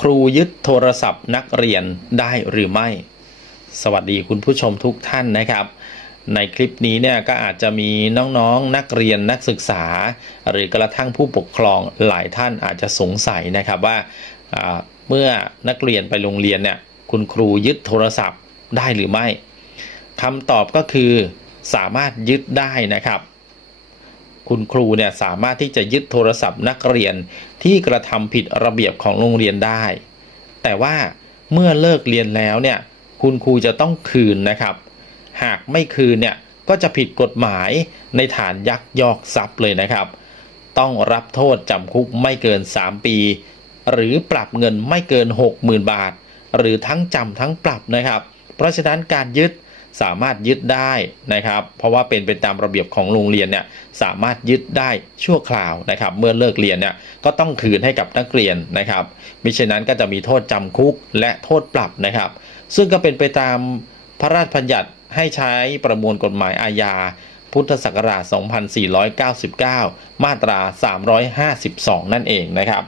ครูยึดโทรศัพท์นักเรียนได้หรือไม่ สวัสดีคุณผู้ชมทุกท่านนะครับ ในคลิปนี้เนี่ยก็อาจจะมีน้องๆนักเรียนนักศึกษา หรือกระทั่งผู้ปกครองหลายท่านอาจจะสงสัยนะครับว่าอ่าเมื่อนักเรียนไปโรงเรียนเนี่ยคุณครูยึดโทรศัพท์ได้หรือไม่คำตอบก็คือสามารถยึดได้นะครับ คุณครูเนี่ยสามารถที่จะยึดโทรศัพท์นักเรียนที่กระทำผิดระเบียบของโรงเรียนได้ แต่ว่าเมื่อเลิกเรียนแล้วเนี่ยคุณครูจะต้องคืนนะครับ หากไม่คืนเนี่ยก็จะผิดกฎหมายในฐานยักยอกทรัพย์เลยนะครับ ต้องรับโทษจำคุกไม่เกิน 3 ปี หรือปรับเงินไม่เกิน 60,000 บาท หรือทั้งจำทั้งปรับนะครับ เพราะฉะนั้นการยึด สามารถยึดได้นะครับ เพราะว่าเป็นไปตามระเบียบของโรงเรียนเนี่ยสามารถยึดได้ชั่วคราวนะครับ เมื่อเลิกเรียนเนี่ยก็ต้องคืนให้กับนักเรียนนะครับมิฉะนั้นก็จะมีโทษจำคุกและโทษปรับนะครับ ซึ่งก็เป็นไปตามพระราชบัญญัติให้ใช้ประมวลกฎหมายอาญาพุทธศักราช 2499 มาตรา 352 นั่นเองนะครับ